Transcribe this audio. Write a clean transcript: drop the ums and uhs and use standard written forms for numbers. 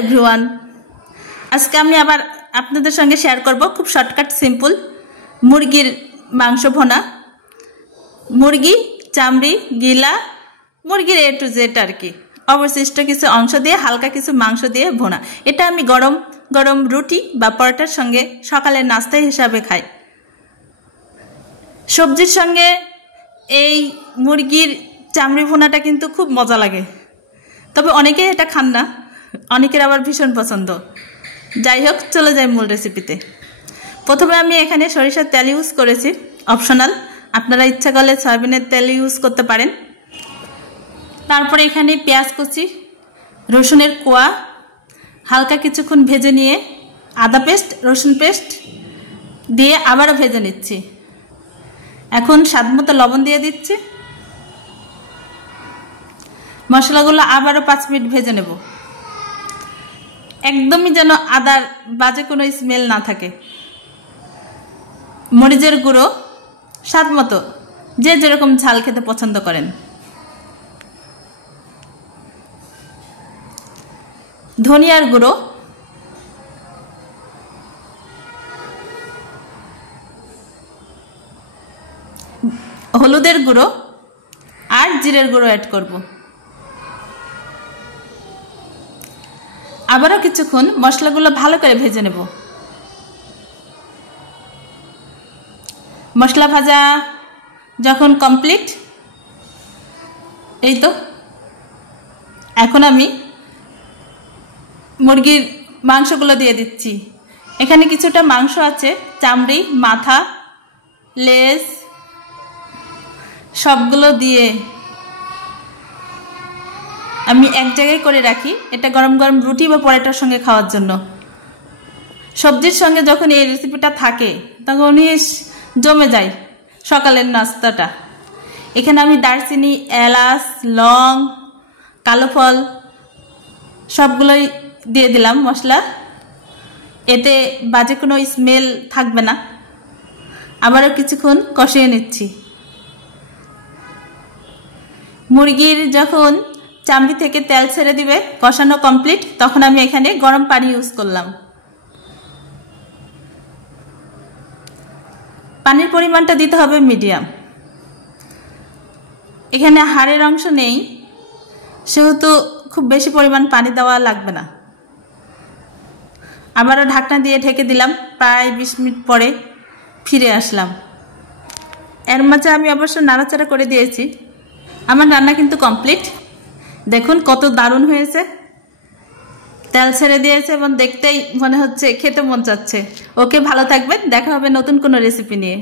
Everyone, আজকে আমি আবার আপনাদের সঙ্গে শেয়ার করব খুব শর্টকাট সিম্পল মুরগির মাংস ভোনা। মুরগি চামড়ি গিলা মুরগির A to Z আর কি, অবশিষ্ট কিছু অংশ দিয়ে হালকা কিছু মাংস দিয়ে ভোনা। এটা আমি গরম গরম রুটি বা পরোটার সঙ্গে সকালের নাস্তা হিসাবে খাই। সবজির সঙ্গে এই মুরগির চামড়ি ভোনাটা কিন্তু খুব মজা লাগে, তবে অনেকে এটা খান না, অনেকের আবার ভীষণ পছন্দ। যাই হোক, চলে যাই মূল রেসিপিতে। প্রথমে আমি এখানে সরিষার তেল ইউজ করেছি, অপশনাল, আপনারা ইচ্ছা করলে সয়াবিনের তেল ইউজ করতে পারেন। তারপরে এখানে পেঁয়াজ কুচি, রসুনের কোয়া হালকা কিছুক্ষণ ভেজে নিয়ে আদা পেস্ট রসুন পেস্ট দিয়ে আবারও ভেজে নিচ্ছি। এখন স্বাদমতো লবণ দিয়ে দিচ্ছি। মশলাগুলো আবারও 5 মিনিট ভেজে নেব, একদমই যেন আদার বাজে কোনো স্মেল না থাকে। মরিচের গুঁড়ো স্বাদ মতো, যে যেরকম ঝাল খেতে পছন্দ করেন। ধনিয়ার গুঁড়ো, হলুদের গুঁড়ো আর জিরের গুঁড়ো অ্যাড করব। আবারও কিছুক্ষণ মশলাগুলো ভালো করে ভেজে নেব। মশলা ভাজা যখন কমপ্লিট, এই তো এখন আমি মুরগির মাংসগুলো দিয়ে দিচ্ছি। এখানে কিছুটা মাংস আছে, চামড়ি মাথা লেজ সবগুলো দিয়ে আমি এক জায়গায় করে রাখি, এটা গরম গরম রুটি বা পরোটার সঙ্গে খাওয়ার জন্য। সবজির সঙ্গে যখন এই রেসিপিটা থাকে তখন জমে যায় সকালের নাস্তাটা। এখানে আমি দারচিনি এলাচ লং কালো ফল সবগুলোই দিয়ে দিলাম মশলা, এতে বাজে কোনো স্মেল থাকবে না। আবারও কিছুক্ষণ কষিয়ে নিচ্ছি। মুরগির যখন চামড়ি থেকে তেল ছেড়ে দিবে, কষানো কমপ্লিট, তখন আমি এখানে গরম পানি ইউজ করলাম। পানির পরিমাণটা দিতে হবে মিডিয়াম। এখানে হাড়ের অংশ নেই, সেহেতু খুব বেশি পরিমাণ পানি দেওয়া লাগবে না। আবারও ঢাকনা দিয়ে ঢেকে দিলাম। প্রায় 20 মিনিট পরে ফিরে আসলাম। এর মাঝে আমি অবশ্য নাড়াচাড়া করে দিয়েছি। আমার রান্না কিন্তু কমপ্লিট। দেখুন কত দারুণ হয়েছে, তেল ছেড়ে দিয়েছে এবং দেখতেই মনে হচ্ছে খেতে মন চাচ্ছে। ওকে, ভালো থাকবেন, দেখা হবে নতুন কোনো রেসিপি নিয়ে।